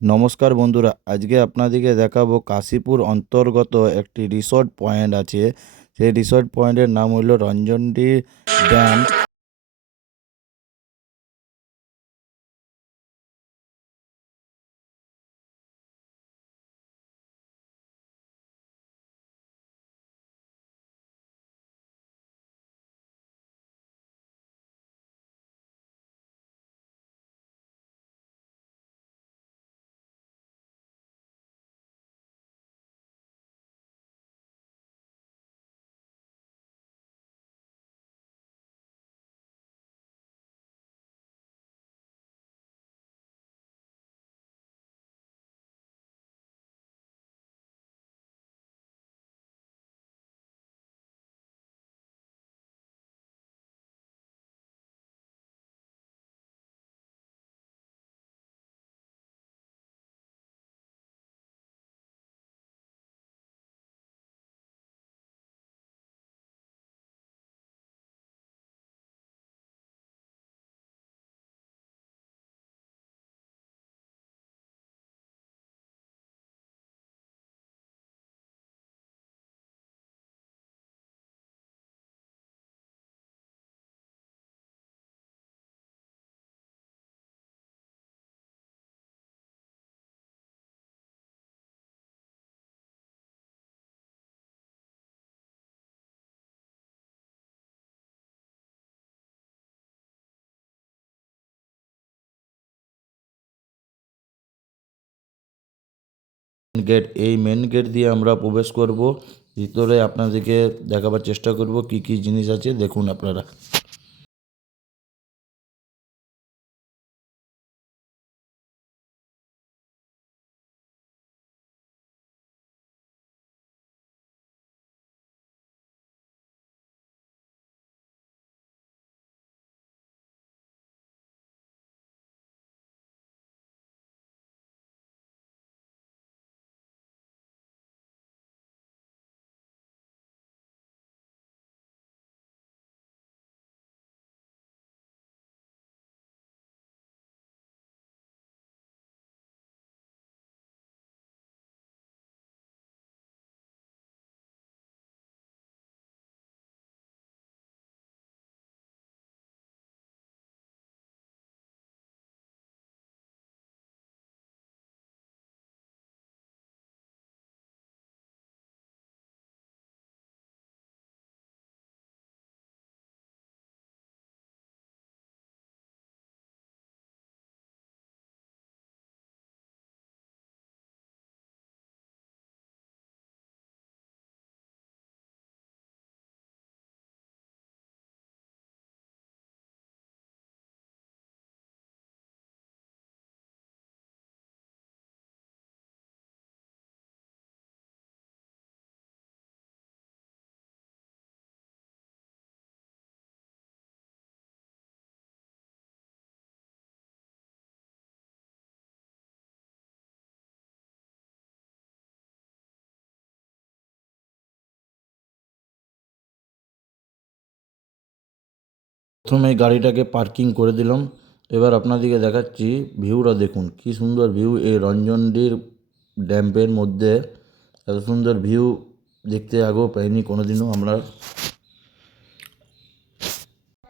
নমস্কার বন্ধুরা, আজকে আপনাদেরকে দেখাবো কাশীপুর অন্তর্গত একটি রিসর্ট পয়েন্ট আছে। সেই রিসর্ট পয়েন্টের নাম হলো রঞ্জনডি ড্যাম। গেট, এই মেন গেট দিয়ে আমরা প্রবেশ করব। ভিতরে আপনাদেরকে দেখাবার চেষ্টা করব কি কি জিনিস আছে, দেখুন আপনারা। প্রথমে গাড়িটাকে পার্কিং করে দিলাম। এবার আপনাদেরকে দেখাচ্ছি ভিউটা, দেখুন কি সুন্দর ভিউ এই রঞ্জনডির ড্যামের মধ্যে। এত সুন্দর ভিউ দেখতে আগেও পাইনি কোনোদিনও আমরা।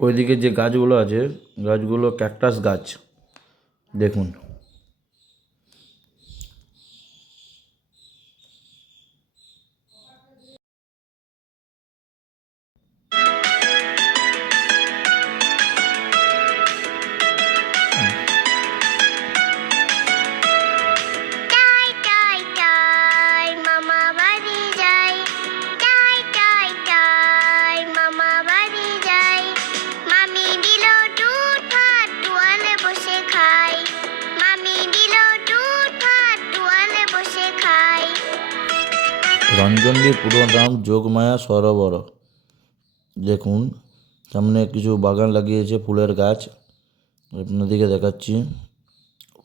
ওইদিকে যে গাছগুলো আছে, গাছগুলো ক্যাকটাস গাছ, দেখুন। টাই টাই টাই মামা বাড়ি যাই, টাই টাই টাই মামা বাড়ি যাই। মামি দিল দুধ ভাত তোয়ালে বসে খাই, মামি দিল দুধ ভাত তোয়ালে বসে খাই। রঞ্জনডির পুরো নাম যোগমায়া সরোবর। দেখুন সামনে কিছু বাগান লাগিয়েছে ফুলের গাছ, আপনাদেরকে দেখাচ্ছি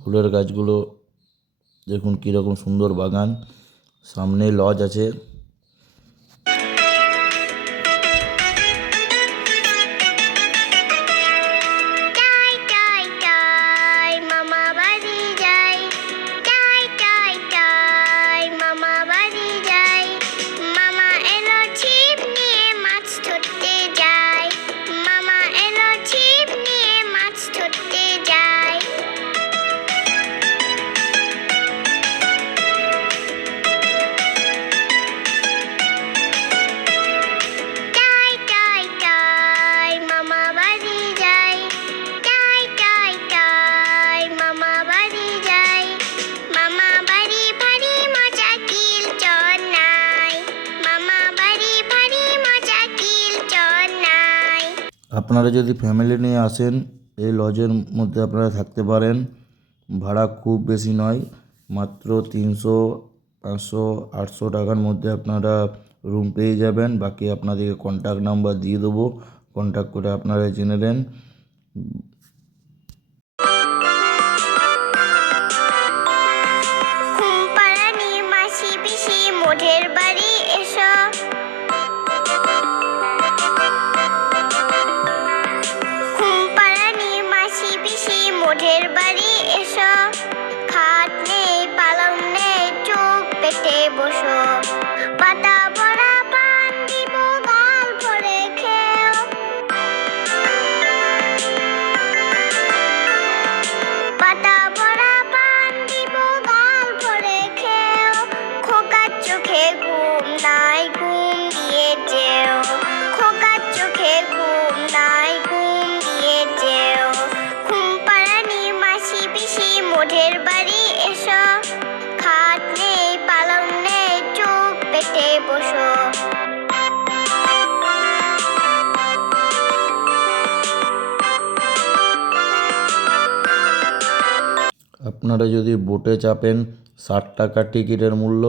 ফুলের গাছগুলো। দেখুন কীরকম সুন্দর বাগান, সামনে লজ আছে। টাই টাই টাই মামা বাড়ি যাই, আপনারা যদি ফ্যামিলি নিয়ে আসেন এই লজের মধ্যে আপনারা থাকতে পারেন। ভাড়া খুব বেশি নয়, মাত্র 300, 500, 800 টাকার মধ্যে আপনারা রুম পেয়ে যাবেন। বাকি আপনাদেরকে কন্ট্যাক্ট নাম্বার দিয়ে দেবো, কন্ট্যাক্ট করে আপনারা জেনে নেন। ঘুমপাড়ানি মাসি পিসি মোঢের বাড়ি এসো। ঘুমপাড়ানি মাসি পিসি মোঢের বাড়ি এসো। খাট নেই পালং নেই চুপ পেটে বসো। পাতা ভরা পান দিব গাল ভরে খেও। পাতা ভরা পান দিব গাল ভরে খেও। খোকার চোখে ঘুম নাই ঘুম দিয়ে যেও। খোকার চোখে ঘুম নাই ঘুম দিয়ে যেও। ঘুমপাড়ানি মাসি পিসি মোঢের বাড়ি এসো। খাট নেই পালং নেই চুপ পেটে বসো। আপনারা যদি বোটে চাপেন 60 টাকা টিকিটের মূল্য,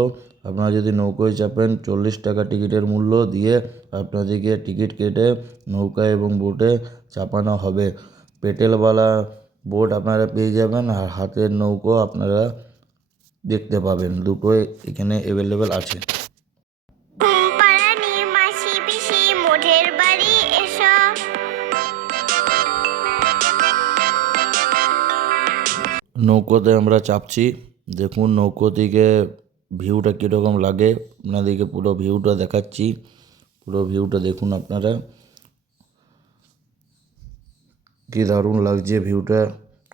আপনারা যদি নৌকোয় চাপেন 40 টাকা টিকিটের মূল্য দিয়ে আপনাদেরকে টিকিট কেটে নৌকা এবং বোটে চাপানো হবে। পেটেলওয়ালা বোট আপনারা পেয়ে যাবেন আর হাতের নৌকো আপনারা দেখতে পাবেন। দুটোই এখানে অ্যাভেলেবেল আছে। ঘুমপাড়ানি মাসি পিসি মোঢের বাড়ি এসো। নৌকোতে আমরা চাপছি, দেখুন নৌকো থেকে ভিউটা কীরকম লাগে। আপনাদেরকে পুরো ভিউটা দেখাচ্ছি, পুরো ভিউটা দেখুন আপনারা, কী দারুণ লাগছে ভিউটা।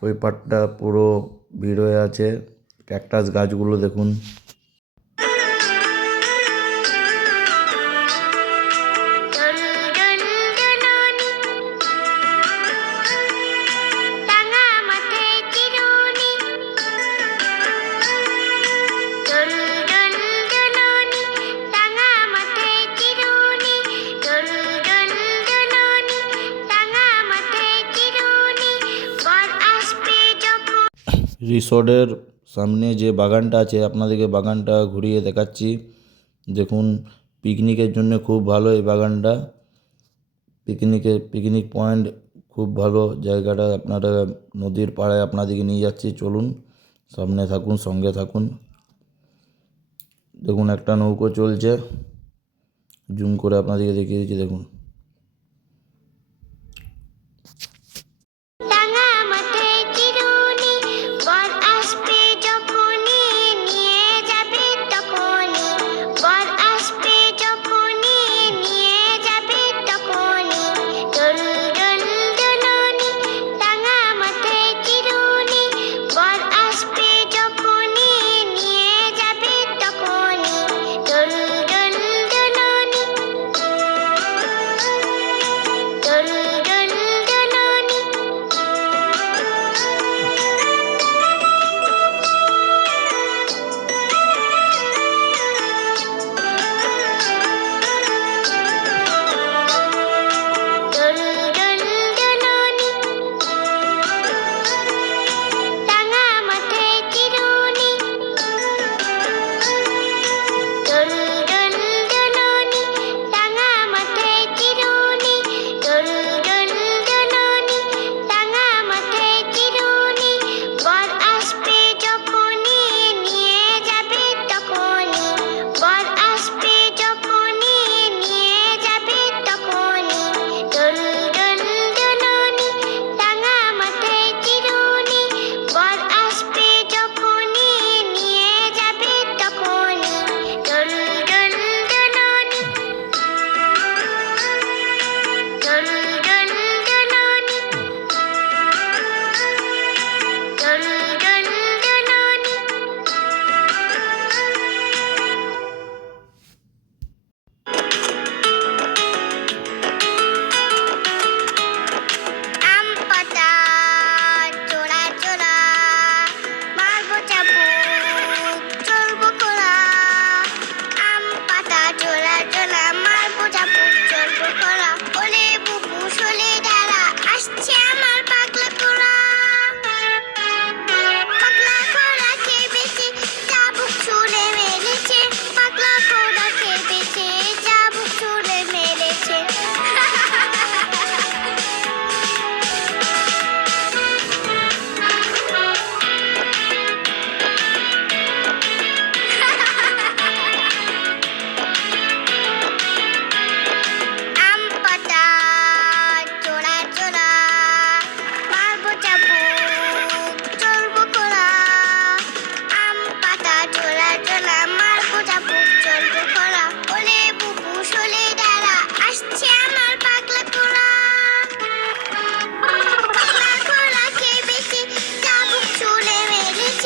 ওই পাটটা পুরো ভিড় হয়ে আছে, ক্যাকটাস গাছগুলো দেখুন। ডুল ডুল ডুলুনি, রাঙা মাথায় চিরুনি। ডুল ডুল ডুলুনি, রাঙা মাথায় চিরুনি। ডুল ডুল ডুলুনি, রাঙা মাথায় চিরুনি। বর আসবে যখন। রিসর্টের সামনে যে বাগানটা আছে আপনাদেরকে বাগানটা ঘুরিয়ে দেখাচ্ছি। দেখুন পিকনিকের জন্য খুব ভালো এই বাগানটা। পিকনিক পয়েন্ট খুব ভালো জায়গাটা। আপনারা নদীর পাড়ে আপনাদেরকে নিয়ে যাচ্ছি, চলুন সামনে থাকুন, সঙ্গে থাকুন। দেখুন একটা নৌকো চলছে, জুম করে আপনাদেরকে দেখিয়ে দিচ্ছি, দেখুন।